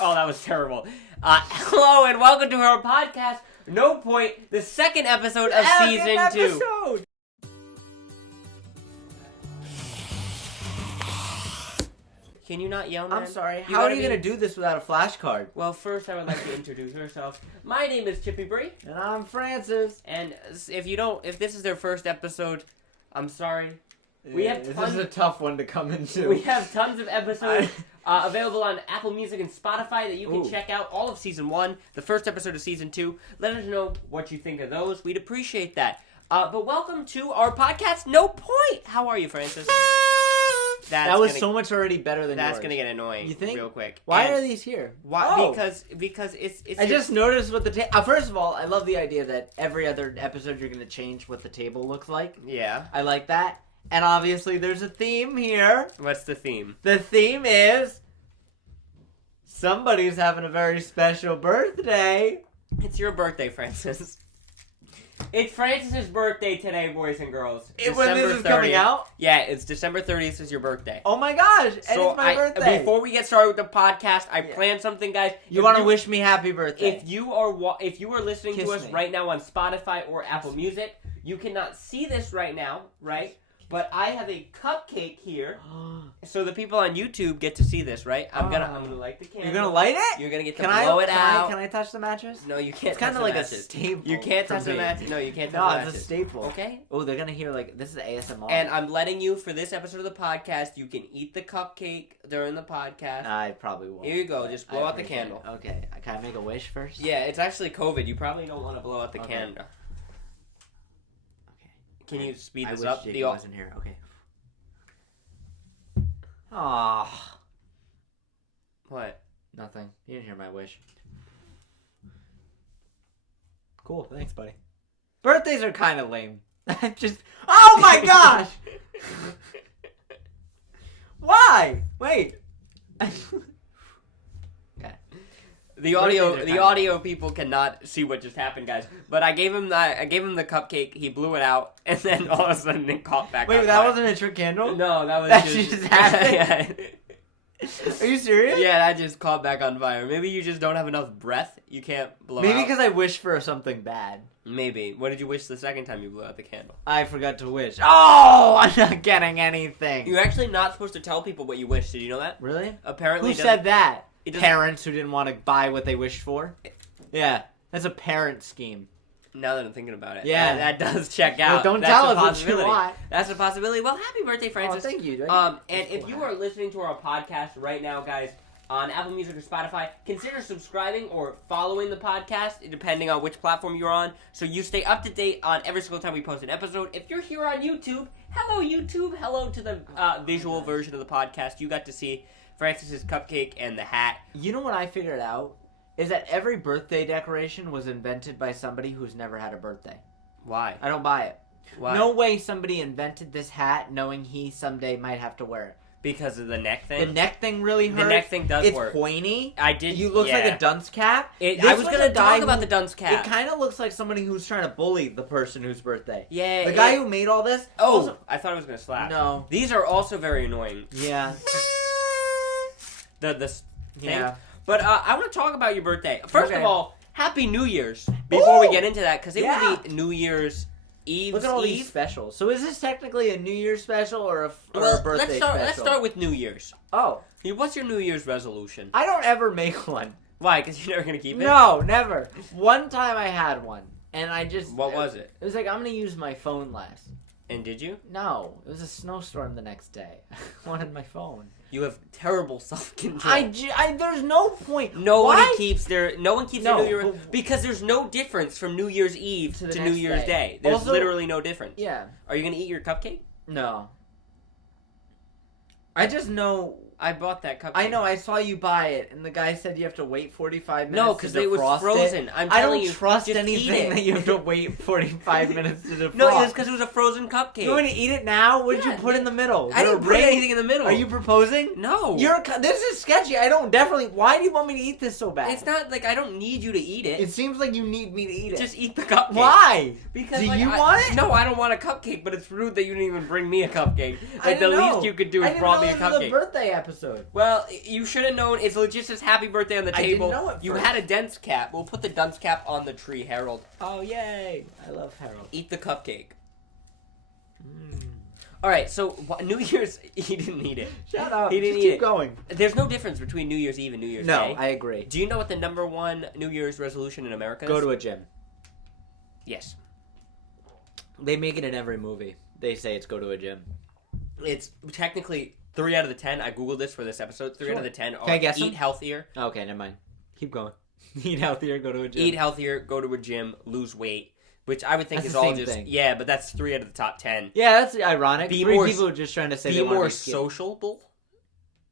Oh, that was terrible. Hello and welcome to our podcast, No Point, the second episode of season 2. Can you not yell, man? I'm sorry. How are you going to do this without a flashcard? Well, first I would like to introduce ourselves. My name is Chippy Bree. And I'm Francis. And if this is their first episode, I'm sorry. This is a tough one to come into. We have tons of episodes available on Apple Music and Spotify that you can check out. All of season 1, the first episode of season 2. Let us know what you think of those. We'd appreciate that. But welcome to our podcast, No Point. How are you, Francis? That was so much already better than yours. That's going to get annoying. You think? Real quick. Why are these here? Why? Oh. Because it's I just noticed what the first of all, I love the idea that every other episode you're going to change what the table looks like. Yeah. I like that. And obviously there's a theme here. What's the theme? The theme is somebody's having a very special birthday. It's your birthday, Francis. It's Francis's birthday today, boys and girls. When this is coming out? Yeah, it's December 30th is your birthday. Oh my gosh, and it's my birthday. Before we get started with the podcast, I planned something, guys. You want to wish me happy birthday. If you are listening to us right now on Spotify or Apple Music, you cannot see this right now, right? But I have a cupcake here, so the people on YouTube get to see this, right? I'm gonna light the candle. You're gonna light it? You're gonna get to blow it out. Can I touch the mattress? No, you can't. It's kind of like a staple. You can't touch the mattress. No, you can't touch the mattress. No, it's a staple. Okay. Oh, they're gonna hear this is ASMR. And I'm letting you, for this episode of the podcast, you can eat the cupcake during the podcast. I probably won't. Here you go. Just blow out the candle. Okay. Can I make a wish first? Yeah, it's actually COVID. You probably don't want to blow out the candle. Okay. Can you speed this up? up? Jake wasn't here. Okay. Aww. What? Nothing. You didn't hear my wish. Cool. Thanks, buddy. Birthdays are kind of lame. Oh my gosh! Why? Wait. Okay. The audio people cannot see what just happened, guys. But I gave him the cupcake. He blew it out, and then all of a sudden it caught back. Wait, that wasn't a trick candle? No, that was that just happened. Yeah. Are you serious? Yeah, that just caught back on fire. Maybe you just don't have enough breath. You can't blow out. Maybe because I wished for something bad. Maybe. What did you wish the second time you blew out the candle? I forgot to wish. Oh, I'm not getting anything. You're actually not supposed to tell people what you wish. Did you know that? Really? Apparently. Who said that? Parents who didn't want to buy what they wished for? Yeah, that's a parent scheme. Now that I'm thinking about it. Yeah. That does check out. Well, don't tell us what you want. That's a possibility. Well, happy birthday, Francis. Oh, thank you. And if you are listening to our podcast right now, guys, on Apple Music or Spotify, consider subscribing or following the podcast, depending on which platform you're on, so you stay up to date on every single time we post an episode. If you're here on YouTube, hello YouTube. Hello to the visual version of the podcast. You got to see Francis's cupcake and the hat. You know what I figured out? Is that every birthday decoration was invented by somebody who's never had a birthday. Why? I don't buy it. Why? No way somebody invented this hat knowing he someday might have to wear it. Because of the neck thing? The neck thing really hurts. The neck thing does work. It's pointy. You look like a dunce cap. I was going to talk about the dunce cap. It kind of looks like somebody who's trying to bully the person whose birthday. Yeah. The guy who made all this. Oh, also, I thought I was going to slap. No. These are also very annoying. Yeah. The thing. Yeah. But I want to talk about your birthday. First of all, Happy New Year's. Before we get into that, because it will be New Year's Eve. Look at all these specials. So is this technically a New Year's special or a birthday special? Let's start with New Year's. Oh. What's your New Year's resolution? I don't ever make one. Why? Because you're never going to keep it? No, never. One time I had one, and I just... What was it? It was like, I'm going to use my phone less. And did you? No. It was a snowstorm the next day. I wanted my phone. You have terrible self-control. There's no point. No one keeps their New Year because there's no difference from New Year's Eve to New Year's Day. There's also, literally no difference. Yeah. Are you gonna eat your cupcake? No. I just know. I bought that cupcake. I know. I saw you buy it, and the guy said you have to wait 45 minutes. No, because it was frozen. I don't trust anything that you have to wait 45 minutes to defrost. No, it's because it was a frozen cupcake. You want to eat it now? What did you put in the middle? I didn't put anything in the middle. Are you proposing? No. This is sketchy. Why do you want me to eat this so bad? It's not like I don't need you to eat it. It seems like you need me to eat it. Just eat the cupcake. Why? Because do you want it? No, I don't want a cupcake. But it's rude that you didn't even bring me a cupcake. Like the least you could do is bring me a cupcake. The birthday episode. episode. Well, you should have known. It's legit says happy birthday on the I table. didn't know at You first. had a dunce cap. We'll put the dunce cap on the tree, Harold. Oh, yay. I love Harold. Eat the cupcake. All right, so New Year's, he didn't eat it. Shut up. He didn't Just eat keep it. going. There's no difference between New Year's Eve and New Year's No, Day. I agree. Do you know what the number one New Year's resolution in America is? Go to a gym. Yes. They make it in every movie. They say it's go to a gym. It's technically 3 out of the 10. I Googled this for this episode. 3 out of the 10 are Can I guess eat them? healthier. Okay, never mind. Keep going. Eat healthier, go to a gym. Eat healthier, go to a gym, lose weight. Which I would think That's is the all same just... thing. Yeah, but that's 3 out of the top 10. Yeah, that's ironic. Be Three more- people are just trying to say Be they want to more be skinny. sociable.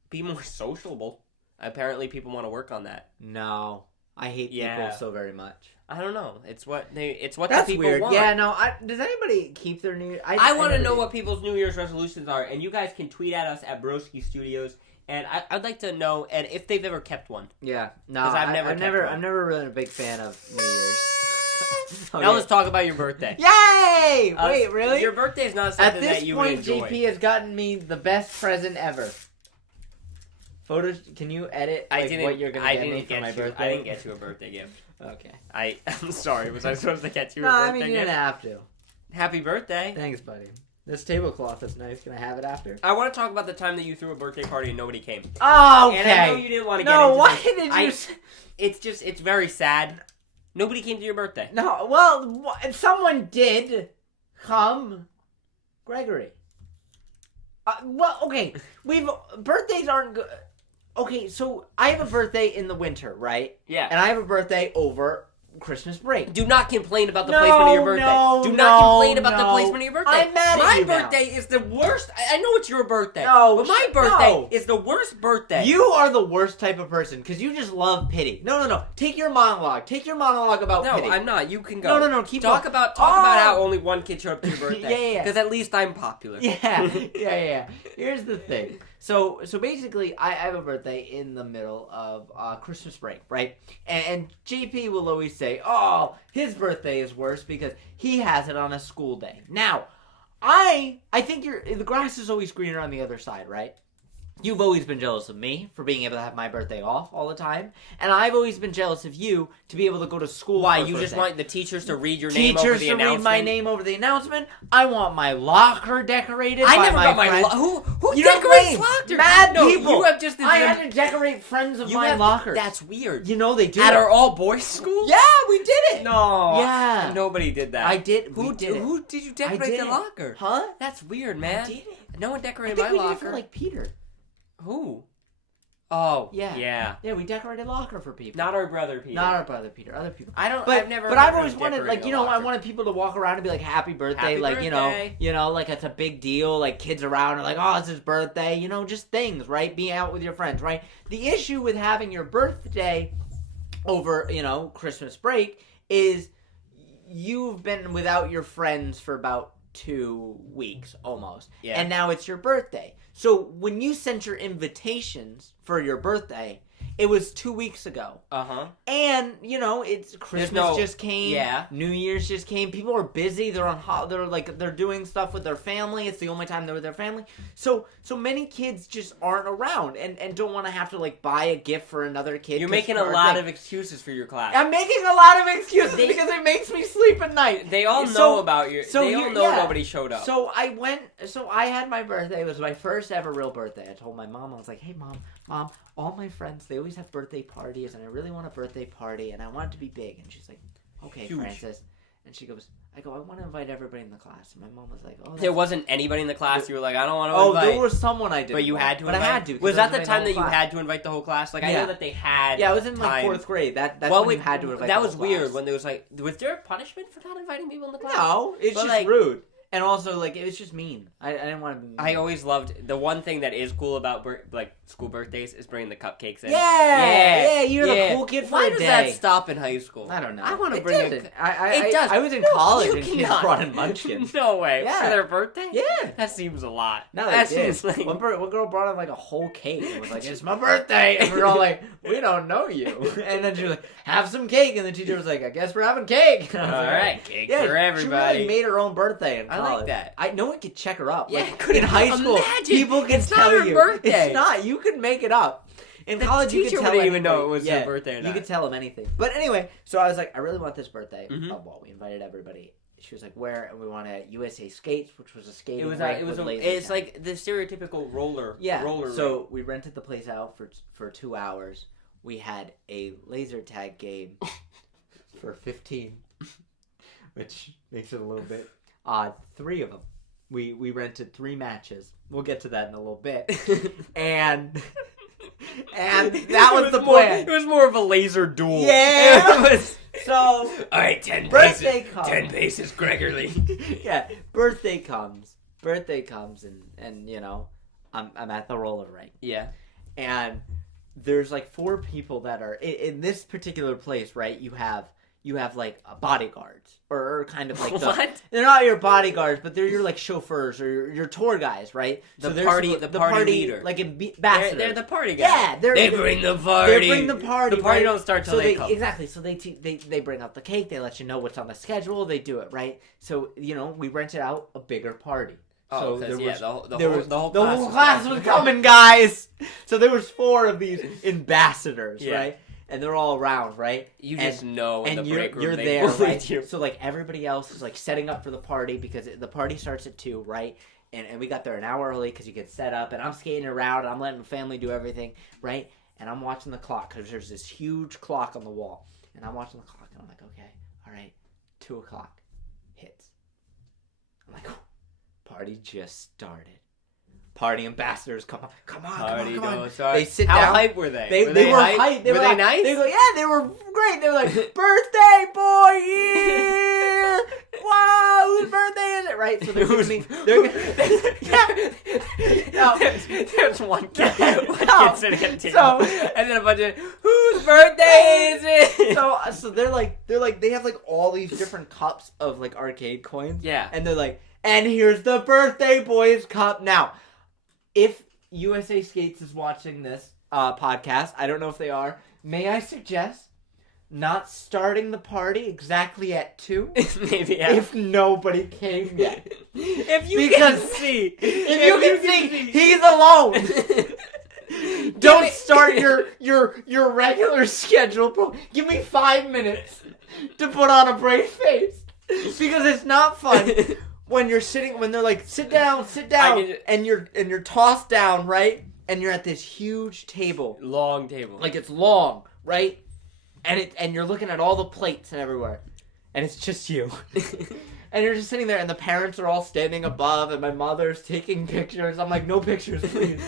Be more sociable. Apparently people want to work on that. No. I hate Yeah. people so very much. I don't know. It's what the That's people weird. want. Yeah, no. Does anybody keep their New Year? I want to never know do. what people's New Year's resolutions are, and you guys can tweet at us at Broskies Studios, and I'd like to know and if they've ever kept one. Yeah, no. 'Cause I've never I'm kept never. one. I'm never really a big fan of New Year's. Okay. Now let's talk about your birthday. Yay! Wait, really? Your birthday is not At something this that you would point, enjoy. JP has gotten me the best present ever. Photos? Can you edit what you're gonna get me for my birthday? I didn't get you a birthday gift. Okay. I'm sorry. Was I supposed to get you a No, birthday I mean you gift? didn't have to. Happy birthday. Thanks, buddy. This tablecloth is nice. Can I have it after? I want to talk about the time that you threw a birthday party and nobody came. Oh, okay. And I know you didn't want to get No, into why this. did you? It's very sad. Nobody came to your birthday. No, well, someone did come. Gregory. Well, okay. Birthdays aren't good. Okay, so I have a birthday in the winter, right? Yeah. And I have a birthday over Christmas break. Do not complain about the placement of your birthday. Do not complain about the placement of your birthday. I'm mad at you My now. birthday is the worst. I know it's your birthday. No, but my no. birthday is the worst birthday. You are the worst type of person because you just love pity. No. Take your monologue. Take your monologue about No, pity. I'm not. You can go. No. Keep talk going. about how only one kid showed up to your birthday. Yeah. Because at least I'm popular. Yeah. Here's the thing. So basically, I have a birthday in the middle of Christmas break, right? And JP will always say, "Oh, his birthday is worse because he has it on a school day." Now, I think the grass is always greener on the other side, right? You've always been jealous of me for being able to have my birthday off all the time, and I've always been jealous of you to be able to go to school. Why? for a You just birthday. want the teachers to read your name over Teachers the to announcement? read my name over the announcement. I want my locker decorated. I by never my got my friends. who You don't decorates blame. lockers? Mad No, people. You have just I had to decorate friends of my lockers. That's weird. You know they do. At it. our all boys school? Yeah, we did it. No. Yeah. Nobody did that. I did. Who we did it. Who did you I decorate did the it. locker? Huh? That's weird, man. I did it. No one I decorated think my we did locker. it for like Peter. Who? Oh. Yeah. Yeah. Yeah, we decorated locker for people. Not our brother Peter. Not our brother Peter. Other people. I've never. But heard I've of always wanted, decorating like, a you know, I locker. wanted people to walk around and be like, "Happy birthday!" Happy like, birthday. you know, like it's a big deal. Like kids around are like, "Oh, it's his birthday." You know, just things, right? Being out with your friends, right? The issue with having your birthday over, you know, Christmas break is you've been without your friends for about 2 weeks almost, Yeah. and now it's your birthday. So when you sent your invitations for your birthday, it was 2 weeks ago. Uh-huh. And, you know, it's Christmas just came. Yeah. New Year's just came. People are busy. They're they're doing stuff with their family. It's the only time they're with their family. So many kids just aren't around and don't want to have to, like, buy a gift for another kid. You're making a lot of excuses for your class. I'm making a lot of excuses because it makes me sleep at night. They all know So- about your. so they all here- know yeah. nobody showed up. So I had my birthday. It was my first ever real birthday. I told my mom, I was like, "Hey, mom, all my friends, they always have birthday parties, and I really want a birthday party, and I want it to be big." And she's like, "Okay, Huge. Francis." And she goes, I want to invite everybody in the class. And my mom was like, "Oh, There wasn't anybody in the class. You were like, I don't want to oh, invite. there was someone I did, But you had to. But invite. I had to. 'cause Was I that the inviting time the that you whole had to invite the whole class? Like I Yeah. know that they had. Yeah, I was in like time. 4th grade. That's Well, when you had to invite. That the was whole weird class. when there was like, was there a punishment for not inviting people in the class? No, it's But, just like, rude. And also, like, it was just mean. I didn't want to be mean. I always loved the one thing that is cool about like school birthdays is bringing the cupcakes in. Yeah, you're yeah. the cool kid for Why a does day. that stop in high school? I don't know. I want to It bring doesn't. it. It does. I was in No, college you and kids cannot. brought in munchkins. No way. Yeah. For their birthday? Yeah. That seems a lot. No, that they did. seems like One girl brought in like a whole cake. It was like, "It's my birthday," and we were all like, "We don't know you." And then she was like, "Have some cake," and the teacher was like, "I guess we're having cake." And I was all like, right, cake Yeah, for everybody. She really made her own birthday and I college. like that. No one could check her up. Yeah, Like, in high school, imagine, people can it's tell not her you birthday. it's not. You could make it up. In The college, you could teacher tell wouldn't even anybody. know it was Yeah, her birthday or you not. could tell them anything. But anyway, so I was like, I really want this birthday. Mhm. Well, we invited everybody. She was like, where? And we wanted USA Skates, which was a skating It was rink it was with laser it's tag. like the stereotypical roller. Yeah. Roller. So rink. we rented the place out for 2 hours. We had a laser tag game for 15, which makes it a little bit odd. 3 of them. We rented 3 matches. We'll get to that in a little bit. And that was the plan. It was more of a laser duel. Yeah. It was. So All right, 10 birthday paces. comes. 10 paces, Gregory. Yeah, birthday comes, and you know, I'm at the roller rink, Yeah. and there's like 4 people that are in this particular place, right? You have like bodyguards or kind of like What? they're not your bodyguards, but they're your like chauffeurs or your tour guys, right? The there's party leader. like ambassadors. They're the party guys. Yeah, they bring the party. They bring the party. The party right? don't start till so they come. Exactly. So they bring out the cake. They let you know what's on the schedule. They do it right. So you know we rented out a bigger party. Oh, so because the whole whole class was coming, guys. So there was 4 of these ambassadors, Yeah. right? And they're all around, right? You just know in And the break room you're they there, bullied right? you. So like everybody else is like setting up for the party because the party starts at 2, right? And we got there an hour early because you get set up. And I'm skating around and I'm letting the family do everything, right? And I'm watching the clock because there's this huge clock on the wall. And I'm watching the clock and I'm like, okay, all right, 2 o'clock hits. I'm like, oh, party just started. Party ambassadors, come on. Party Come on. don't start. They sit How down. hype were they? They were hyped. Were they nice? They go, yeah, they were great. They were like, birthday boy here! Wow, whose birthday is it? Right? So they're giving me. There's one kid, No. sitting at the table, So- and then a bunch of whose birthday is it? So they're like they have like all these different cups of like arcade coins. Yeah. And they're like, and here's the birthday boys cup. Now, if USA Skates is watching this podcast, I don't know if they are. May I suggest not starting the party exactly at 2? Maybe yeah. If nobody came yet. If you Because can see, If you can see, he's alone. Don't start your regular schedule, bro. Give me 5 minutes to put on a brave face because it's not fun when they're like sit down, and you're tossed down, right? And you're at this huge table, long table, like it's long, right? And you're looking at all the plates and everywhere, and it's just you. And you're just sitting there, and the parents are all standing above, and my mother's taking pictures. I'm like, no pictures, please.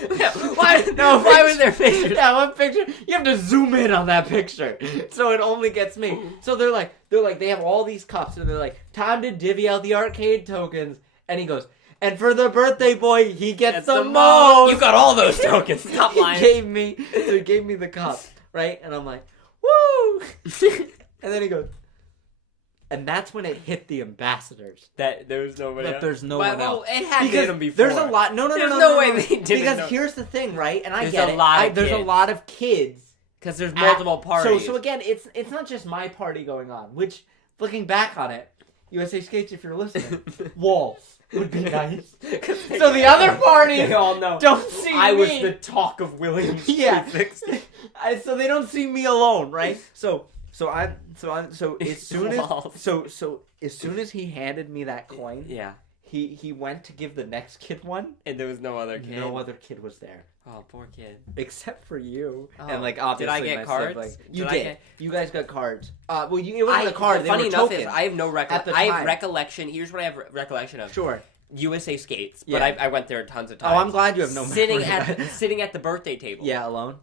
Why was there pictures? Yeah, one picture. You have to zoom in on that picture, so it only gets me. So they're like, they have all these cups, and they're like, time to divvy out the arcade tokens. And he goes, and for the birthday boy, he gets the most. You got all those tokens. Stop lying. He gave me the cup, right? And I'm like, woo! And then he goes. And that's when it hit the ambassadors. That there was nobody else. There's no one else. It had hit them before. There's a lot. No. There's no way they didn't Because know. here's the thing, right? And I There's get a it. lot of There's a kids. lot of kids. Because there's multiple parties. So again, it's not just my party going on. Which, looking back on it, USA Skates, if you're listening, walls would be nice. So the other party, they all know. don't see I me. was the talk of Williams. Yeah. 360. So they don't see me alone, right? So as soon as he handed me that coin, Yeah. he went to give the next kid one, And there was no other kid. no other kid was there Oh, poor kid. except for you. Oh. And like Did obviously I get my cards? sibling. Did You I did. get- You guys got cards. It wasn't a card. They Funny were enough tokens. is I have no At the I have time. recollection. Here's what I have recollection of. Sure. USA Skates, but Yeah. I went there tons of Oh, times. I'm glad you have no sitting memory. sitting at the birthday table. Yeah, alone.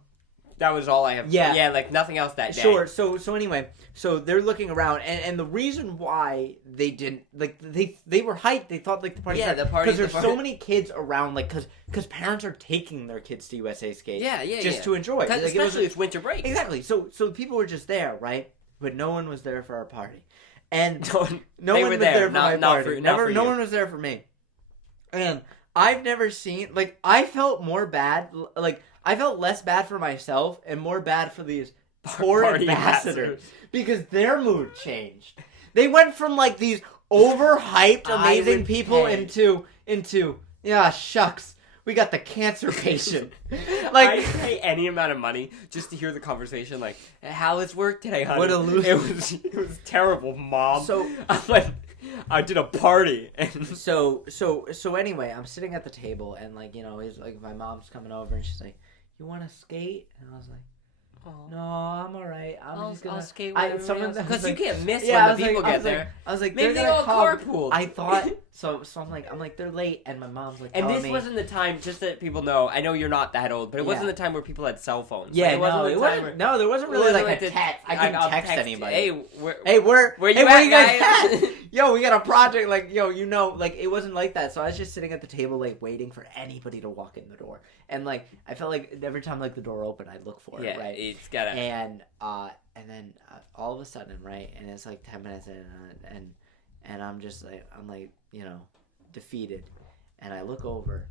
That was all I have. Yeah. like nothing else that day. Sure. So anyway, so they're looking around, and the reason why they didn't like they were hyped. They thought like the party. Yeah, the party- because there's the so party- many kids around. Like because parents are taking their kids to USA Skate. Yeah, just to enjoy. Like, Especially it's winter break. exactly. So people were just there, right? But no one was there for our party, and no They one were was there, there for not- my not party. for- not for No you. one was there for me, and I've never seen like I felt more bad like. I felt less bad for myself and more bad for these poor Party ambassadors because their mood changed. They went from like these overhyped I amazing would people pay. into yeah, shucks. We got the cancer patient. I'd pay any amount of money just to hear the conversation. Like, how was work today, honey? What a loser. It was terrible, Mom. So I did a party, and so anyway, I'm sitting at the table, and like, you know, he's like, my mom's coming over, and she's like, "You want to skate?" And I was like, "No, I'm all right. I'm just gonna I'll skate because you can't miss when the people get there. I was like, Maybe they're they all gonna come. carpool. I thought so. So I'm like, they're late, and my mom's like, And telling this me, wasn't the time, just that people know, I know you're not that old, but it wasn't Yeah. the time where people had cell phones. Yeah, Like, no, the it time wasn't. where- No, there wasn't it really wasn't like a the- text. I couldn't I'll text anybody. Hey, Hey, where you you at, guys guys? at? Yo, we got a project. Like, yo, you know, like it wasn't like that. So I was just sitting at the table, like waiting for anybody to walk in the door, and like I felt like every time like the door opened, I'd look for yeah, it, right? it's gotta. And then all of a sudden, right, and it's like 10 minutes in, and I'm just like, you know, defeated, and I look over,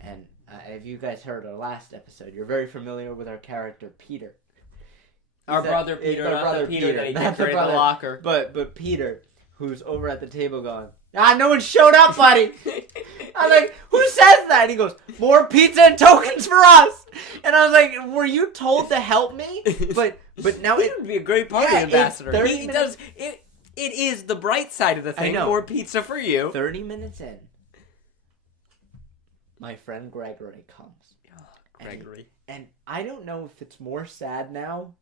and if you guys heard our last episode, you're very familiar with our character Peter. Our brother Peter, our not brother the Peter that he not kicked the in the brother. locker. But Peter, who's over at the table going, no one showed up, buddy. I'm like, who says that? And he goes, more pizza and tokens for us. And I was like, were you told to help me? But now He would be a great party Yeah, it's ambassador. 30 He minutes- does it. It is the bright side of the thing. know. More pizza for you. 30 minutes in, my friend Gregory comes. Gregory. And I don't know if it's more sad now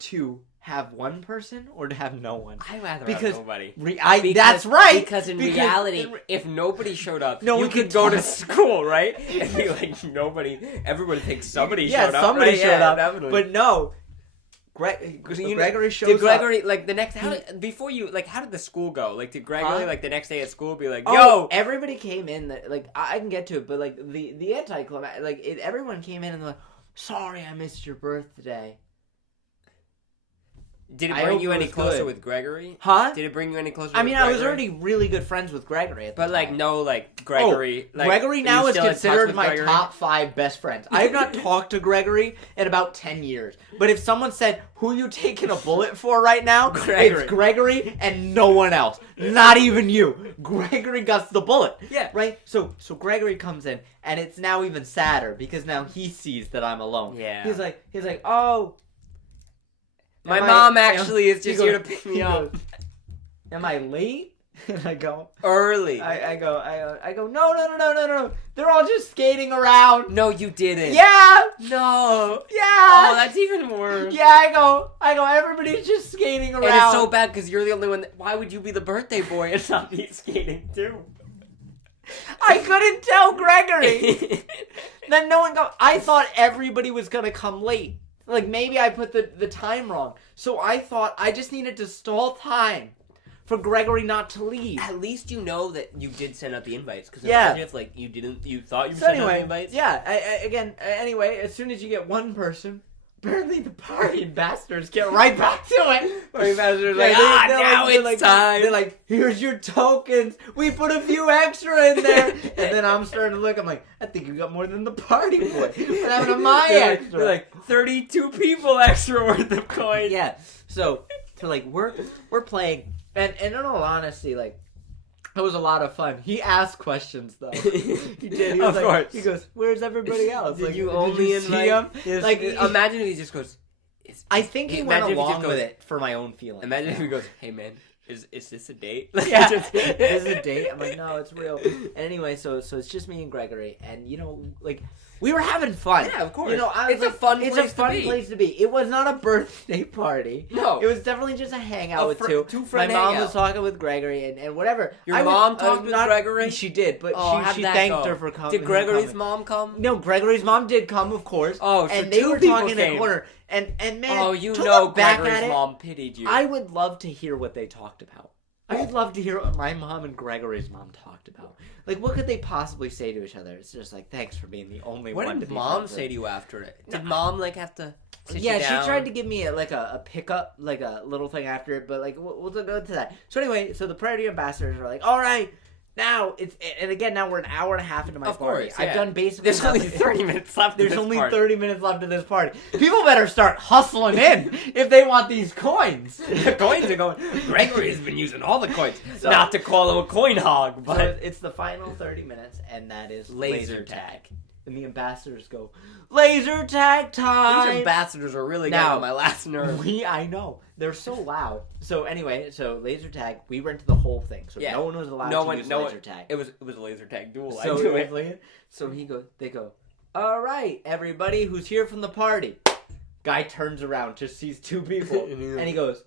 to have one person or to have no one. I'd rather Because have nobody. That's right. Because in reality, if nobody showed up, No you one could could go to talk. school, right? And be like, nobody. Everybody thinks somebody showed up. somebody right? showed Yeah, up. definitely. But no, Gregory shows Did Gregory up. like the next? How did, before you like? How did the school go? Like, did Gregory Huh? like the next day at school be like, Oh, "Yo, everybody came in. Like I can get to it, but like the anticlimax, like everyone came in and they're like, "Sorry, I missed your birthday." did it I bring hope you it any was closer good. with Gregory? Huh? Did it bring you any closer? I with mean, Gregory? I was already really good friends with Gregory at the But like, time. no, like Gregory. like, Gregory are now you is still in touch considered with my Gregory? top 5 best friends. I have not talked to Gregory in about 10 years. But if someone said, who you taking a bullet for right now? Gregory. It's Gregory and no one else. Not even you. Gregory got the bullet. Yeah. Right? So Gregory comes in, and it's now even sadder because now he sees that I'm alone. Yeah. He's like, oh. My am mom I- actually is he just goes- here to pick me he up goes, am I late? And I go, early. I go, no. They're all just skating around. No, you didn't. Yeah. No. Yeah. Oh, that's even worse. Yeah, I go, everybody's just skating around. And it's so bad because you're the only one. Why would you be the birthday boy and not be skating too? I couldn't tell Gregory. Then no one go. I thought everybody was gonna come late. Like maybe I put the time wrong. So I thought I just needed to stall time for Gregory not to leave. At least you know that you did send out the invites. Because Yeah. imagine if like you didn't, you thought you So sent out the anyway, invites. yeah. Anyway, as soon as you get one person, apparently the party ambassadors get right back to it. Party ambassadors Yeah, like, now it's time. They're like, here's your tokens. We put a few extra in there. And then I'm starting to look. I'm like, I think you got more than the party boy. What happened to my extra? They're like 32 people extra worth of coins. Yeah. So like we're playing, and in all honesty, like it was a lot of fun. He asked questions though. He did. He was Of like, course. He goes, "Where's everybody else? Did Like, you only see invite him?" his- Like, imagine if he just goes. I think he Imagine went if he just along goes- with it for my own feelings. Imagine if he goes, "Hey man, is this a date?" Like, Yeah, just- this is a date. I'm like, no, it's real. And anyway, so it's just me and Gregory, and like we were having fun. Yeah, of course. You know, I was It's a like, fun it's place a to fun be. place to be. It was not a birthday party. No. It was definitely just a hangout with two. My two-friend mom hangout. was talking with Gregory and whatever. Your mom talked with Gregory? She did, but Oh, how'd she that thanked go? her for coming. Did Gregory's coming. mom come? No, Gregory's mom did come, of course. Oh, so and they two were people talking in came. the corner. And man, Oh, you to know look back Gregory's at it, mom pitied you. I would love to hear what they talked about. I would love to hear what my mom and Gregory's mom talked about. Like, what could they possibly say to each other? It's just like, thanks for being the only What one to did be mom friends say with. to you after it? Did mom like have to sit you Yeah, down? she tried to give me a pickup, like a little thing after it, but like we'll go to that. So anyway, so the party ambassadors are like, all right, Now now we're an hour and a half into my Of party. course, yeah. I've done basically. There's only nothing. 30 minutes left. There's of this only party. 30 minutes left of this party. People better start hustling in if they want these coins. The coins are going. Gregory has been using all the coins. So- Not to call him a coin hog, But but it's the final 30 minutes, and that is laser tag. And the ambassadors go, laser tag time. These ambassadors are really Now- getting on my last nerve. I know. They're so loud. So anyway, laser tag, we rented the whole thing. So Yeah. no one was allowed to use laser tag. It was a laser tag duel. So I knew it. they go, all right, everybody who's here from the party. Guy turns around, just sees two people, and he goes,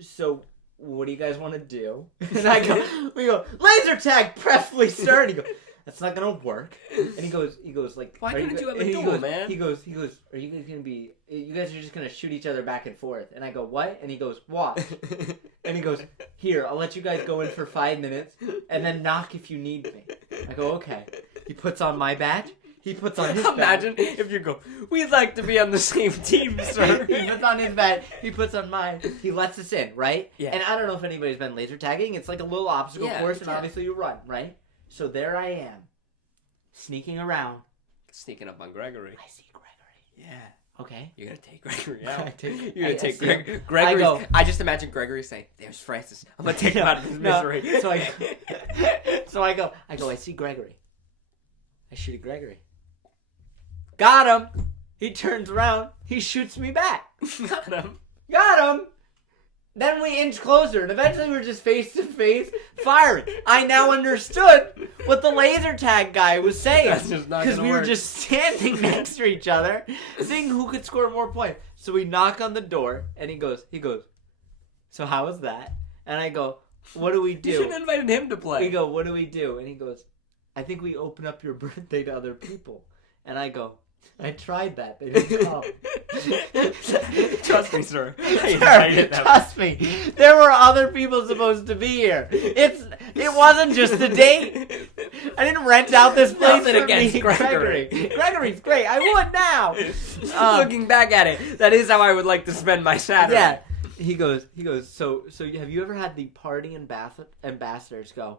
so what do you guys want to do? And we go, laser tag, preferably, sir. And he goes, that's not gonna work. And he goes like, Why couldn't you have a and he duel, goes, man? He goes, are you guys gonna be? You guys are just gonna shoot each other back and forth? And I go, what? And he goes, watch. And he goes, here, I'll let you guys go in for 5 minutes, and then knock if you need me. I go, okay. He puts on my badge. He puts on his badge. Imagine if you go, we'd like to be on the same team, sir. He puts on his badge. He puts on mine. He lets us in, right? Yeah. And I don't know if anybody's been laser tagging. It's like a little obstacle course, and yeah. obviously you run, right? So there I am, sneaking around. Sneaking up on Gregory. I see Gregory. Yeah. Okay. You're gonna take Gregory I out. take- You're gonna I take see him. Gregory. I go- I just imagine Gregory saying, "There's Francis. I'm gonna take him out of his No, misery." so I go, I see Gregory. I shoot at Gregory. Got him. He turns around. He shoots me back. Got him. Got him. Then we inch closer, and eventually we're just face to face firing. I now understood what the laser tag guy was saying. That's just not Because gonna we were work. just standing next to each other, seeing who could score more points. So we knock on the door, and he goes, so how was that? And I go, what do we do? You should have invited him to play. We go, what do we do? And he goes, I think we open up your birthday to other people. And I go, I tried that. They didn't come. Trust me, sir. I Sir, invited them. trust me. There were other people supposed to be here. It wasn't just the date. I didn't rent out this place Nothing for against me. Gregory. Gregory's great. I would now. Looking back at it, that is how I would like to spend my Saturday. Yeah. He goes. So have you ever had the party ambassadors go,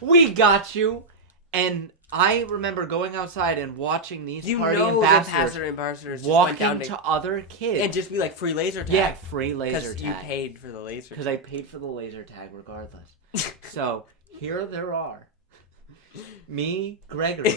we got you? And I remember going outside and watching these party ambassadors walking to other kids. and just be like, free laser tag. Yeah, free laser Because tag. you paid for the laser Because tag. I paid for the laser tag regardless. So here there are. Me, Gregory,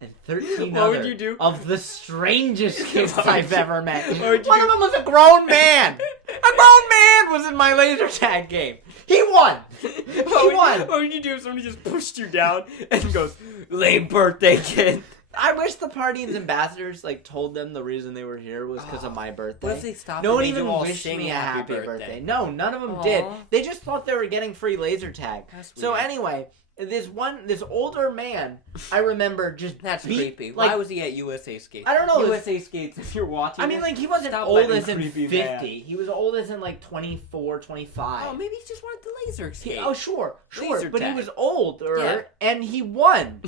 and 13 What other would you do? of the strangest kids What would I've you- ever met. what would you One do? of them was a grown man. A grown man was in my laser tag game. He won. He won. What would you do if somebody just pushed you down and goes, lame birthday kid? I wish the party and ambassadors told them the reason they were here was because of my birthday. What if they stopped No and one made even you all wished sing me a happy happy birthday? birthday. No, none of them Aw. did. They just thought they were getting free laser tag. That's So weird. anyway, this older man, I remember just That's beat- creepy. like- Why was he at USA Skates? I don't know, USA Skates, if you're watching I mean, this, he wasn't stop old letting as in creepy 50. man. He was old as in 24, 25. Oh, maybe he just wanted the laser skate. Oh, sure. Laser But he tag. was older, Yeah. and he won.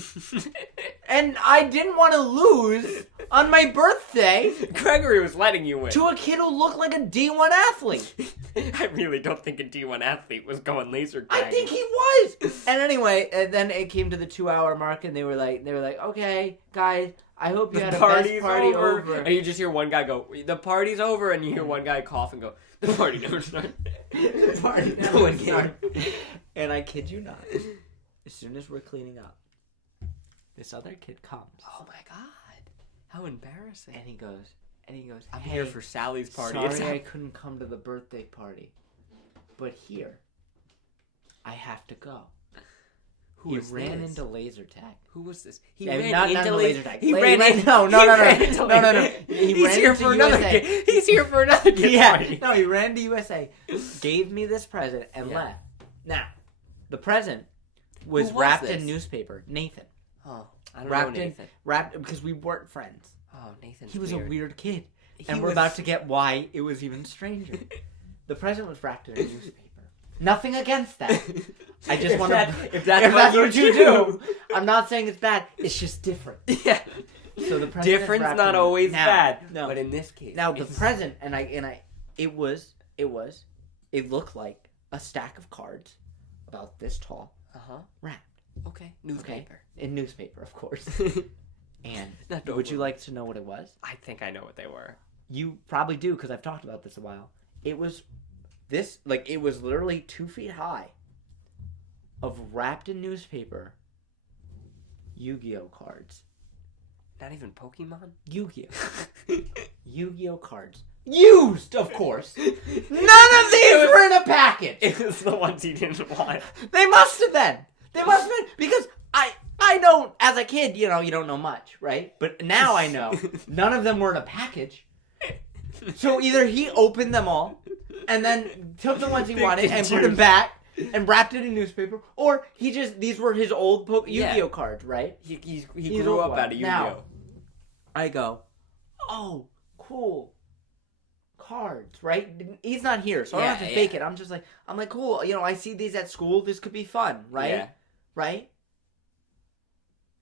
And I didn't want to lose on my birthday Gregory was letting you win. to a kid who looked like a D1 athlete. I really don't think a D1 athlete was going laser tag. I think he was. And anyway, and then it came to the 2-hour mark, and they were like, okay, guys, I hope you had a best party over. And you just hear one guy go, the party's over, and you hear one guy cough and go, the party never started. The party No one started. And I kid you not, as soon as we're cleaning up, this other kid comes. Oh my god. How embarrassing. And he goes, I'm hey, here for Sally's party. sorry I couldn't come to the birthday party, but here, I have to go. He ran into laser tag. Who was this? He Yeah, ran not into laser tag. He La- ran he in. ran- no, no, he no, no. ran into No, no, no. laser- He He's ran here into for another USA. kid. He's here for another kid Yeah, party. no, he ran to USA, gave me this present, and Yeah. left. Now, the present was Who was wrapped this? in newspaper. Nathan. Oh, I don't Wrapped know in, Nathan. wrapped because we weren't friends. Oh, Nathan's He was a weird kid, He and we're was- about to get why it was even stranger. The present was wrapped in a newspaper. Nothing against that. I just want to. If that's what you do. I'm not saying it's bad. It's just different. Yeah. So the present is Difference wrapped not in- always now, bad. No. But in this case. Now the it's- present, it looked like a stack of cards about this tall, wrapped. Okay. Newspaper. In newspaper, of course. And Not would you like to know what it was? I think I know what they were. You probably do, because I've talked about this a while. It was this, like, it was literally 2 feet high of wrapped in newspaper Yu-Gi-Oh cards. Not even Pokemon? Yu-Gi-Oh. Yu-Gi-Oh cards. Used, of course. None of these were in a package. It was the ones he didn't want. They must have been. They must have been. Because I don't, as a kid, you don't know much, right? But now I know. None of them were in a package. So either he opened them all and then took the ones he wanted and put them back and wrapped it in newspaper, or these were his old Yu-Gi-Oh cards, right? He grew up out of Yu-Gi-Oh. Now, I go, oh, cool. Cards, right? He's not here, so I don't have to fake it. I'm like, cool. I see these at school. This could be fun, right? Yeah. Right?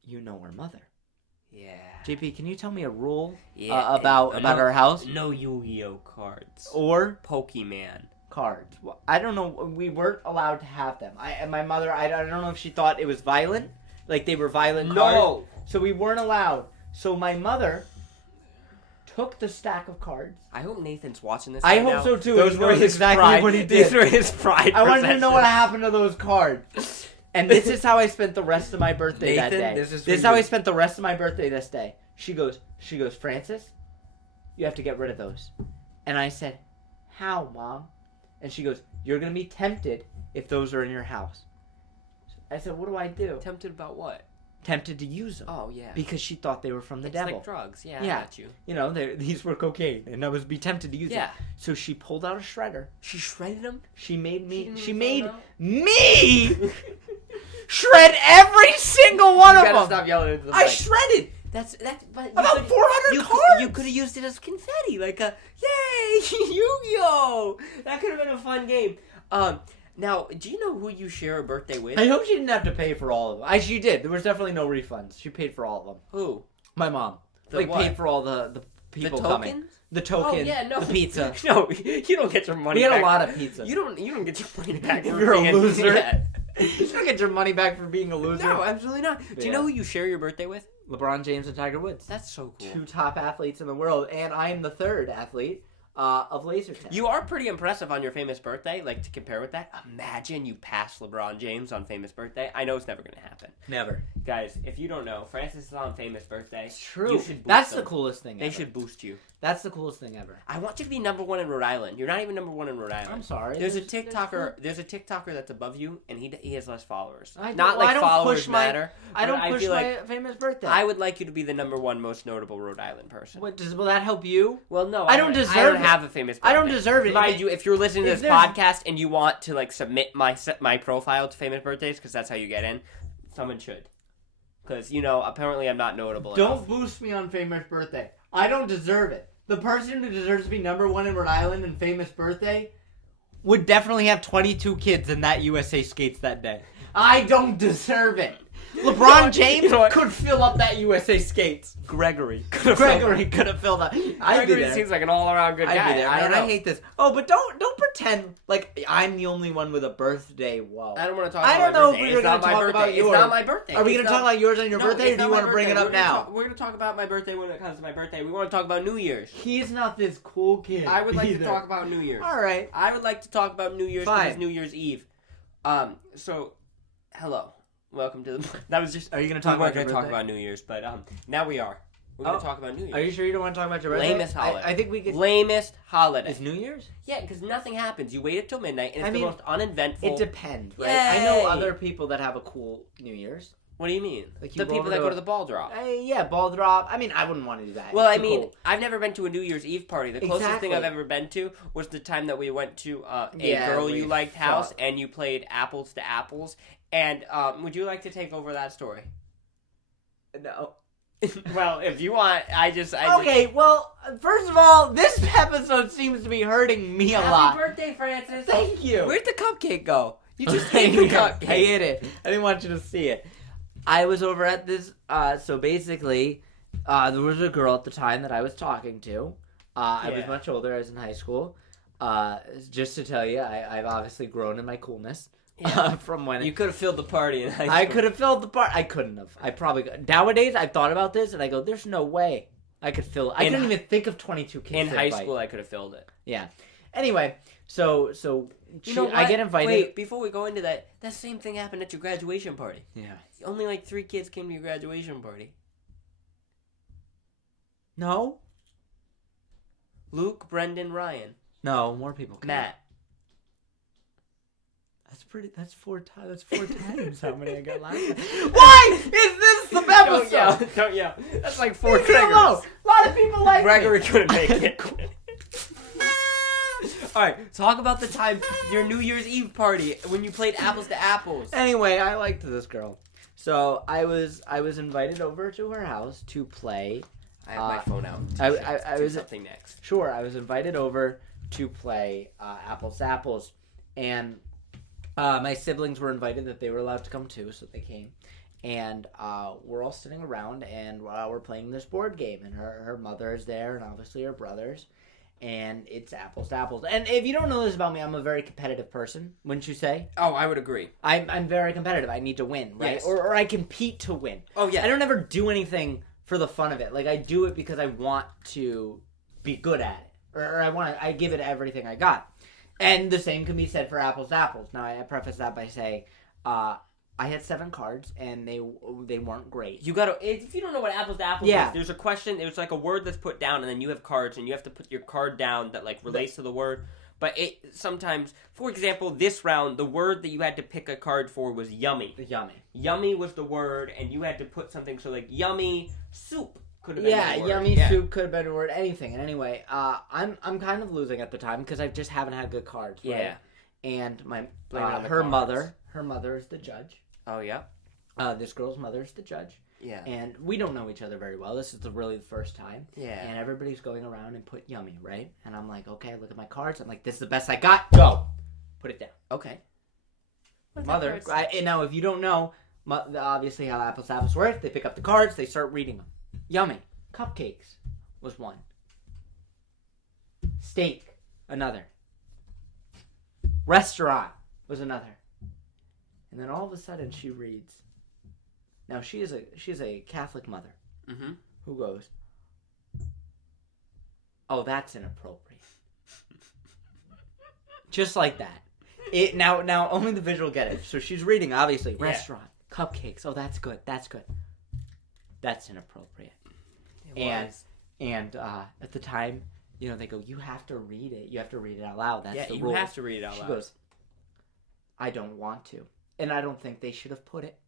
You know her mother. Yeah. JP, can you tell me a rule about our house? No Yu-Gi-Oh cards. Or Pokemon cards. Well, I don't know. We weren't allowed to have them. My mother, I don't know if she thought it was violent. Like they were violent cards. No. So we weren't allowed. So my mother took the stack of cards. I hope Nathan's watching this. I right hope now. so too. Those were his exactly pride. what he did. These were his pride. I wanted to know what happened to those cards. And this is how I spent the rest of my birthday Nathan, that day. this is how I spent the rest of my birthday this day. She goes, Francis, you have to get rid of those. And I said, how, Mom? And she goes, you're going to be tempted if those are in your house. I said, what do I do? Tempted about what? Tempted to use them. Oh, yeah. Because she thought they were from the devil. It's like drugs. Yeah, Yeah. I got you. These were cocaine, and I was be tempted to use them. So she pulled out a shredder. She shredded them? She made me shred every single one of them. You gotta stop yelling into the mic. I shredded But about 400 cards. You could have used it as confetti, like a yay Yu-Gi-Oh! That could have been a fun game. Now, do you know who you share a birthday with? I hope she didn't have to pay for all of them. She did. There was definitely no refunds. She paid for all of them. Who? My mom. What? Paid for all the people coming. The token. Oh yeah, no the pizza. No, you don't get your money. We had back. a lot of pizza. You don't get your money back. If for you're a being loser. Yeah. You don't get your money back for being a loser. No, absolutely not. Do you know who you share your birthday with? LeBron James and Tiger Woods. That's so cool. 2 top athletes in the world, and I am the 3rd athlete of laser tag. You are pretty impressive on your famous birthday. Like, to compare with that, imagine you pass LeBron James on famous birthday. I know it's never going to happen. Never. Guys, if you don't know, Francis is on famous birthday. It's true. You should boost That's them. the coolest thing They ever. should boost you. That's the coolest thing ever. I want you to be #1 in Rhode Island. You're not even #1 in Rhode Island. I'm sorry. There's a TikToker that's above you, and he has less followers. I Not don't- like I don't followers push my- matter. I don't but push feel my like famous birthday. I would like you to be the #1 most notable Rhode Island person. Will that help you? Well, no, I don't deserve I don't it. have a famous birthday. I don't deserve it. Mind you, if you're listening to if this there's- podcast and you want to like submit my profile to famous birthdays, because that's how you get in, someone should. Because apparently I'm not notable Don't enough. boost me on famous birthday. I don't deserve it. The person who deserves to be #1 in Rhode Island and famous birthday would definitely have 22 kids in that USA Skates that day. I don't deserve it. LeBron James could fill up that USA Skates. Gregory could have filled up. I'd be Gregory there. seems like an all-around good guy. I'd be there. I don't know. I hate this. Oh, but don't pretend like I'm the only one with a birthday. Whoa. I don't want to talk I about don't know my if birthday. we're It's going not to my talk birthday. about yours. It's not my birthday. Are we going to talk about yours on your No, birthday, or it's do you not want my to bring it birthday. up now? We're going to talk about my birthday when it comes to my birthday. We want to talk about New Year's. He's not this cool kid. I would like either. to talk about New Year's. All right. I would like to talk about New Year's Fine. because it's New Year's Eve. So, hello. Welcome to the... That was just... Are you going to talk We weren't about your going to talk birthday? about New Year's, but now we are. We're going to talk about New Year's. Are you sure you don't want to talk about your birthday? Lamest holiday. I think we could... Lamest holiday. Is New Year's? Yeah, because nothing happens. You wait until midnight, and it's I the mean, most uneventful... It depends, right? I know Yay! other people that have a cool New Year's. What do you mean? Like you the go people over that to go a- to the ball drop. Yeah, ball drop. I mean, I wouldn't want to do that. Well, It's I too mean, cool. I've never been to a New Year's Eve party. The closest thing I've Exactly. ever been to was the time that we went to a Yeah, girl we you liked house, fought. and you played apples to apples. And would you like to take over that story? No. Well, if you want, I Okay, well, first of all, this episode seems to be hurting me a lot. Happy birthday, Francis! Thank you. Where'd the cupcake go? You just I ate the cupcake. ate it. I didn't want you to see it. I was over at this, so basically, there was a girl at the time that I was talking to. I was Yeah. much older. I was in high school. just to tell you, I've obviously grown in my coolness. Yeah. From when you could have filled the party in high school. I could have filled the party. I couldn't have. I probably nowadays I've thought about this and I go, there's no way I could fill it. I couldn't even think of 22 kids in high school. I could have filled it. Yeah. Anyway, so I get invited. Wait, before we go into that same thing happened at your graduation party. Yeah. Only like 3 kids came to your graduation party. No. Luke, Brendan, Ryan. No, more people came. Matt. That's 4 times. That's 4 times how many I got last time. Why is this the episode? Don't yell. That's like 4 Gregory. A lot of people like Gregory me. couldn't make it. Alright, talk about the time, your New Year's Eve party, when you played Apples to Apples. Anyway, I liked this girl. So I was invited over to her house to play. I have my phone out. I was something next. Sure, I was invited over to play Apples to Apples. And my siblings were invited that they were allowed to come too, so they came. And we're all sitting around and we're playing this board game. And her mother is there and obviously her brothers. And it's Apples to Apples. And if you don't know this about me, I'm a very competitive person, wouldn't you say? Oh, I would agree. I'm very competitive. I need to win, right? Yes. Or I compete to win. Oh, yeah. I don't ever do anything for the fun of it. Like, I do it because I want to be good at it. Or I give it everything I got. And the same can be said for Apples to Apples. Now, I preface that by saying, I had 7 cards, and they weren't great. You gotta, if you don't know what Apples to Apples is, there's a question, there's like a word that's put down, and then you have cards, and you have to put your card down that like relates to the word. But it sometimes, for example, this round, the word that you had to pick a card for was yummy. Yummy. Yummy was the word, and you had to put something, so like yummy soup could have been the word. Yummy soup could have been a word, anything. And anyway, I'm kind of losing at the time, because I just haven't had good cards, right? Yeah. And my her mother is the judge. Oh, yeah? This girl's mother is the judge. Yeah. And we don't know each other very well. This is really the first time. Yeah. And everybody's going around and put yummy, right? And I'm like, okay, look at my cards. I'm like, this is the best I got. Go. Put it down. Okay. Mother. Now, if you don't know, obviously how Apples to Apples work, they pick up the cards, they start reading them. Yummy. Cupcakes was one. Steak, another. Restaurant was another. And then all of a sudden she reads. Now she is a Catholic mother who goes, "Oh, that's inappropriate." Just like that. It now only the visual get it. So she's reading obviously restaurant, cupcakes. Oh, that's good. That's good. That's inappropriate. And at the time, they go, "You have to read it. You have to read it out loud. That's the rule." You have to read it out loud. She goes, "I don't want to. And I don't think they should have put it."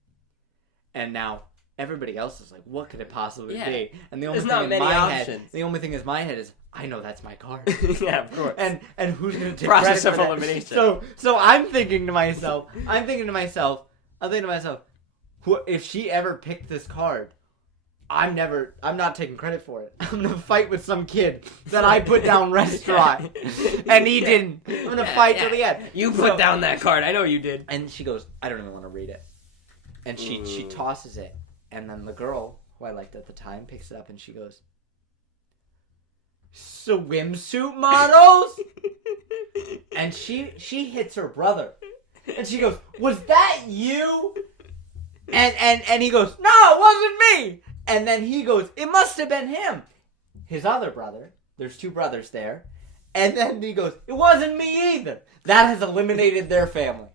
And now everybody else is like, what could it possibly be? And the only thing in my head, the only thing in my head is, I know that's my card. Yeah, of course. And who's going to take process credit of for elimination? So I'm thinking to myself, if she ever picked this card, I'm not taking credit for it. I'm going to fight with some kid that I put down restaurant. And he didn't. I'm going to fight till the end. You put down that card. I know you did. And she goes, I don't even want to read it. And she tosses it. And then the girl, who I liked at the time, picks it up and she goes, swimsuit models? And she hits her brother. And she goes, was that you? And he goes, no, it wasn't me. And then he goes, it must have been him. His other brother. There's 2 brothers there. And then he goes, it wasn't me either. That has eliminated their family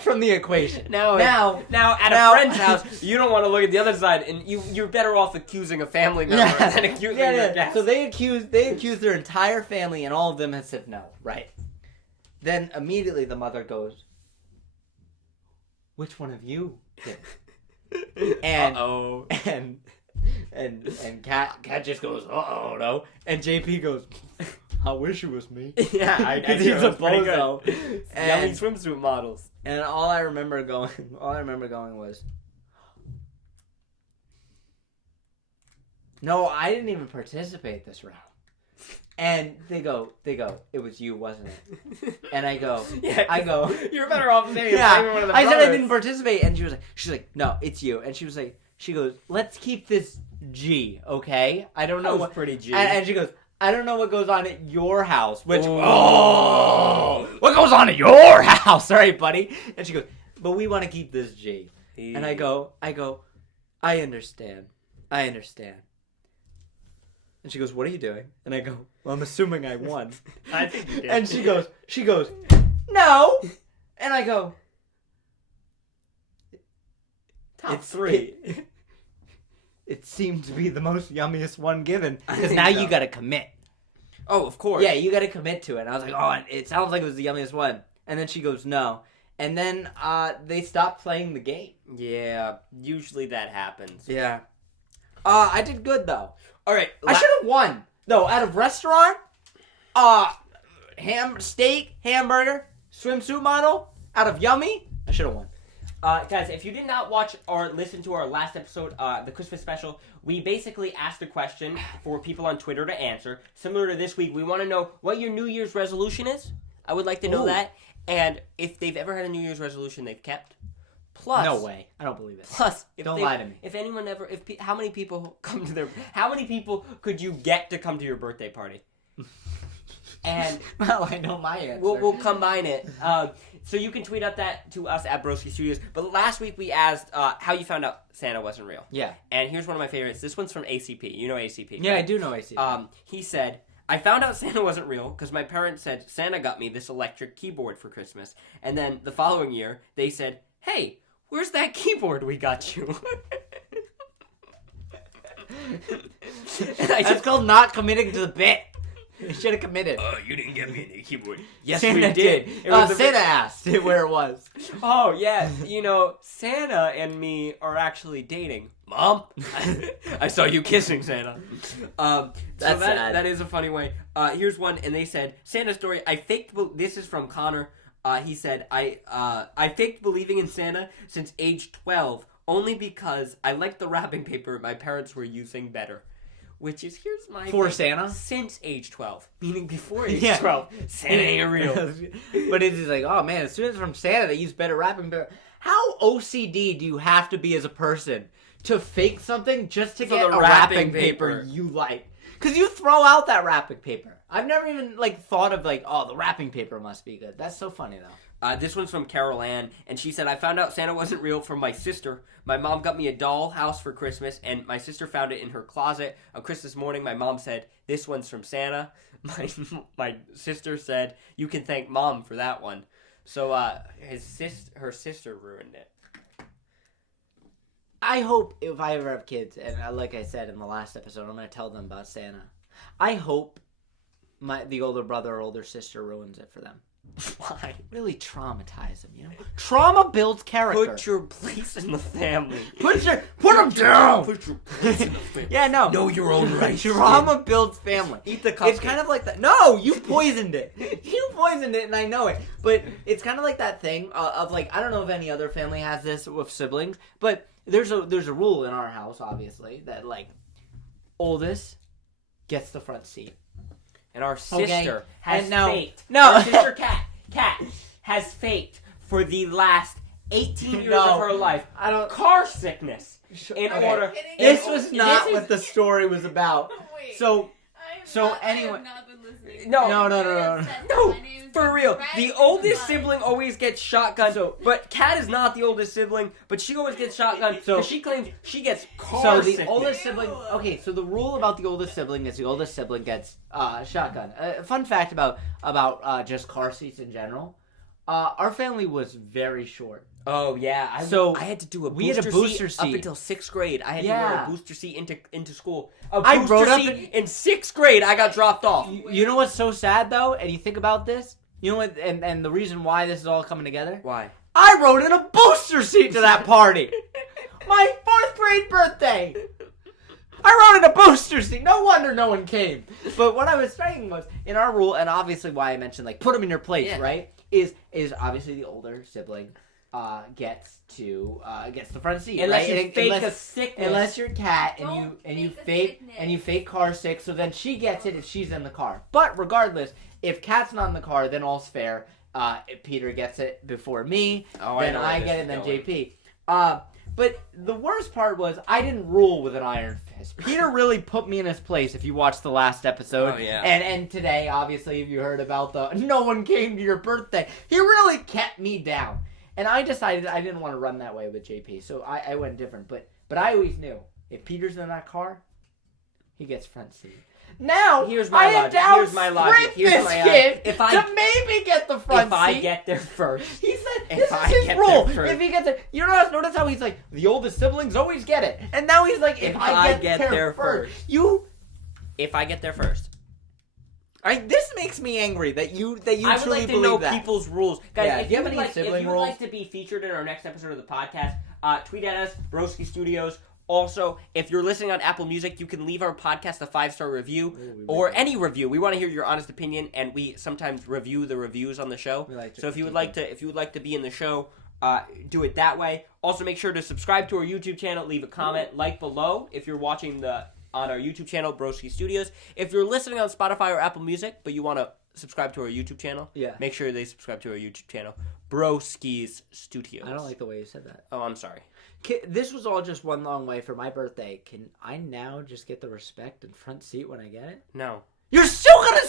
from the equation. Now at a friend's house, you don't want to look at the other side, and you're better off accusing a family member than accusing your guest. So they accuse their entire family, and all of them have said no. Right. Then immediately the mother goes, which one of you did it? And and Kat just goes, uh-oh, no. And JP goes, I wish it was me. Yeah, because he's a bozo. Yummy swimsuit models. And all I remember going was, no, I didn't even participate this round. And they go, it was you, wasn't it? And I go, you're better off saying one of the I said brothers. I didn't participate, and she's like, no, it's you. And she goes, let's keep this G, okay? I don't know. That was pretty G. And she goes, I don't know what goes on at your house. Which, what goes on at your house? All right, buddy. And she goes, but we want to keep this G. And I go, I understand. And she goes, what are you doing? And I go, well, I'm assuming I won. I think you did. And she goes, no. And I go, Top 3. It seemed to be the most yummiest one given. Because now you got to commit. Oh, of course. Yeah, you got to commit to it. And I was like, oh, it sounds like it was the yummiest one. And then she goes, no. And then they stopped playing the game. Yeah, usually that happens. Yeah. I did good, though. All right. I should have won. Though, out of restaurant, steak, hamburger, swimsuit model, out of yummy, I should have won. Guys, if you did not watch or listen to our last episode, the Christmas special, we basically asked a question for people on Twitter to answer. Similar to this week, we want to know what your New Year's resolution is. I would like to know that. And if they've ever had a New Year's resolution they've kept. Plus, no way. I don't believe it. Plus, don't lie to me. If anyone ever, how many people come to how many people could you get to come to your birthday party? And well, I know my answer. We'll combine it. So you can tweet out that to us at Broskies Studios. But last week we asked how you found out Santa wasn't real. Yeah. And here's one of my favorites. This one's from ACP. You know ACP. Yeah, right? I do know ACP. He said, I found out Santa wasn't real because my parents said Santa got me this electric keyboard for Christmas. And then the following year, they said, hey, where's that keyboard we got you? That's called not committing to the bit. You should have committed. Oh, you didn't get me a keyboard. Yes, Santa we did. Santa asked where it was. Oh, yeah. Santa and me are actually dating. Mom? I saw you kissing Santa. That's sad. That is a funny way. Here's one, and they said, Santa story, this is from Connor. He said, I faked believing in Santa since age 12, only because I liked the wrapping paper my parents were using better. Which is, here's my For thing. Santa? Since age 12. Meaning before age Yeah. 12. Santa ain't real. But it's just like, oh man, as soon as it's from Santa, they use better wrapping paper. How OCD do you have to be as a person to fake something just to get the a wrapping wrapping paper paper you like? Because you throw out that wrapping paper. I've never even thought of the wrapping paper must be good. That's so funny though. This one's from Carol Ann, and she said, I found out Santa wasn't real from my sister. My mom got me a doll house for Christmas, and my sister found it in her closet. On Christmas morning, my mom said, this one's from Santa. My sister said, you can thank Mom for that one. So her sister ruined it. I hope if I ever have kids, and like I said in the last episode, I'm going to tell them about Santa. I hope the older brother or older sister ruins it for them. Why? Really traumatize them, Trauma builds character. Put your place in the family. Put them down. Put your place in the family. Yeah, no. Know your own rights. Trauma builds family. Eat the cupcake. It's kind of like that. No, you poisoned it. You poisoned it, and I know it. But it's kind of like that thing of I don't know if any other family has this with siblings, but there's a rule in our house, obviously, that oldest gets the front seat. And our sister has faked. No. Our sister Kat has faked for the last 18 years of her life car sickness in order. This was not what the story was about. Wait, So I anyway. have not been listening. No, for real. The oldest sibling always gets shotgun. But Kat is not the oldest sibling, but she always gets shotgun. So she claims she gets car sickness. Oldest sibling. Okay, so the rule about the oldest sibling is the oldest sibling gets shotgun. Fun fact about just car seats in general. Our family was very short. Oh yeah, I had to do a booster seat up until 6th grade. I had to wear a booster seat into school. I rode up in 6th grade. I got dropped off. You know what's so sad though, and you think about this. You know what, and the reason why this is all coming together. Why? I rode in a booster seat to that party. My 4th grade birthday. I rode in a booster seat. No wonder no one came. But what I was saying was, in our rule, and obviously why I mentioned put them in your place, right? Is obviously the older sibling gets the front seat, unless right? you fake a sickness. Unless you're Kat and you fake car sick, so then she gets it if she's in the car. But regardless, if Kat's not in the car, then all's fair. If Peter gets it before me, then I get it, then JP. But the worst part was I didn't rule with an iron pissed. Peter really put me in his place if you watched the last episode. Oh, yeah. And today, obviously, if you heard about the no one came to your birthday, he really kept me down. And I decided I didn't want to run that way with JP, so I went different. But I always knew, if Peter's in that car, he gets front seat. Now, Here's my logic. Here's my logic. Here's my kid to maybe get the front seat. If I get there first. He said, this is his rule. If he gets it, you notice how he's like, the oldest siblings always get it. And now he's like, if I get there first. If I get there first. This makes me angry that you I would truly like to believe know that. people's rules. Guys, Yeah, if do you you have would any like, sibling if you would rules? like to be featured in our next episode of the podcast, tweet at us, Broskies Studios. Also, if you're listening on Apple Music, you can leave our podcast a 5-star review or any review. We want to hear your honest opinion, and we sometimes review the reviews on the show. So if you would like to be in the show, do it that way. Also, make sure to subscribe to our YouTube channel, leave a comment, like below if you're watching on our YouTube channel, Broskies Studios. If you're listening on Spotify or Apple Music, but you want to subscribe to our YouTube channel, make sure they subscribe to our YouTube channel, Broskies Studios. I don't like the way you said that. Oh, I'm sorry. This was all just one long way for my birthday. Can I now just get the respect and front seat when I get it? No. You're still gonna...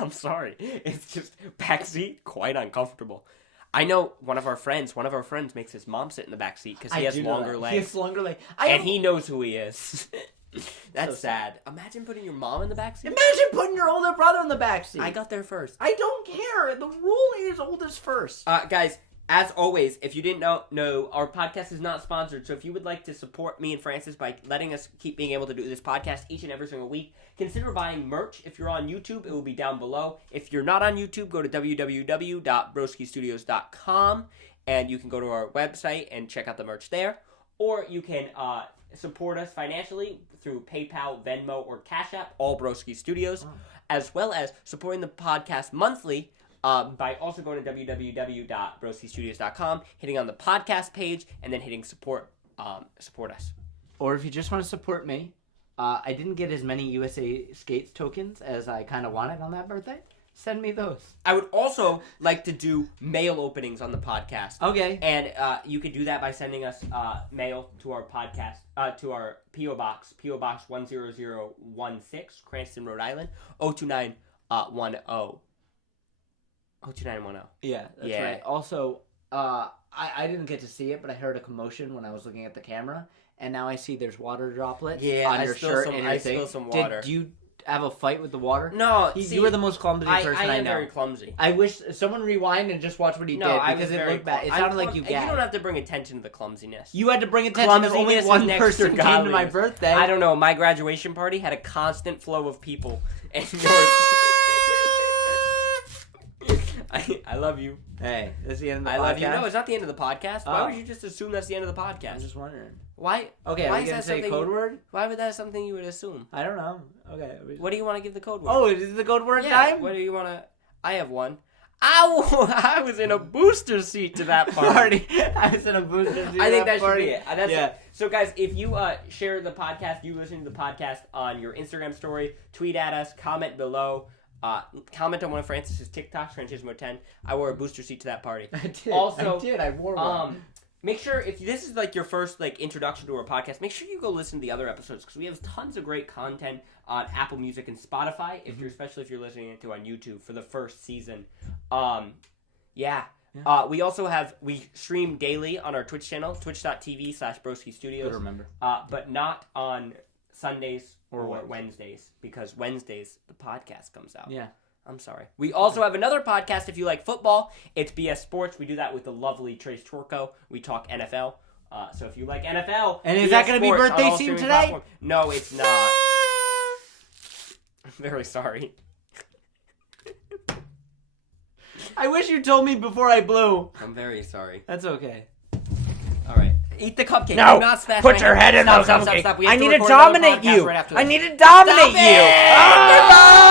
I'm sorry. It's just backseat, quite uncomfortable. I know one of our friends makes his mom sit in the backseat because he has longer legs. He has longer legs. And he knows who he is. That's so sad. Imagine putting your mom in the backseat. Imagine putting your older brother in the backseat. I got there first. I don't care. The rule is oldest first. Guys, as always, if you didn't know, our podcast is not sponsored. So if you would like to support me and Francis by letting us keep being able to do this podcast each and every single week, consider buying merch. If you're on YouTube, it will be down below. If you're not on YouTube, go to www.broskistudios.com and you can go to our website and check out the merch there. Or you can support us financially through PayPal, Venmo, or Cash App, all Broskies Studios, as well as supporting the podcast monthly by also going to www.broskistudios.com, hitting on the podcast page, and then hitting support us. Or if you just want to support me, I didn't get as many USA Skates tokens as I kind of wanted on that birthday. Send me those. I would also like to do mail openings on the podcast. Okay. And you could do that by sending us mail to our podcast, to our P.O. Box 10016, Cranston, Rhode Island, 02910. 02910. Yeah, that's right. Also, I didn't get to see it, but I heard a commotion when I was looking at the camera, and now I see there's water droplets on your shirt and your I thing. spilled some water. Did you have a fight with the water? No, you were the most clumsy person I know. I am very clumsy. I wish someone rewind and just watch what he did because it looked bad. It sounded like you gagged. You don't have to bring attention to the clumsiness. You had to bring attention to only one person came to my birthday. I don't know. My graduation party had a constant flow of people, and yours. I love you. Hey, that's the end of the podcast. I love you. No, it's not the end of the podcast. Why would you just assume that's the end of the podcast? I'm just wondering. Why? Okay, are we going to say code word? Why would that be something you would assume? I don't know. Okay. What do you want to give the code word? Oh, is it the code word time? What do you want to... I have one. I was in a booster seat to that party. I was in a booster seat I think that should be it. Yeah. So, guys, if you share the podcast, you listen to the podcast on your Instagram story, tweet at us, comment below. Comment on one of Francis's TikToks, Francismo10. I wore a booster seat to that party. I did. Also, I wore one. Make sure, if this is like your first introduction to our podcast, make sure you go listen to the other episodes because we have tons of great content on Apple Music and Spotify. Especially if you're listening to on YouTube for the first season. We also we stream daily on our Twitch channel, twitch.tv/Broskies Studios. Good remember. But not on Sundays or Wednesdays, because Wednesdays the podcast comes out. Yeah. I'm sorry. We also have another podcast if you like football. It's BS Sports. We do that with the lovely Trace Torco. We talk NFL. So if you like NFL... And is that going to be birthday season today? Platform. No, it's not. I'm very sorry. I wish you told me before I blew. I'm very sorry. That's okay. All right. Eat the cupcake. No. Do not smash Put your head in the cupcake. Stop. I need to dominate you. I need to dominate you. Goodbye.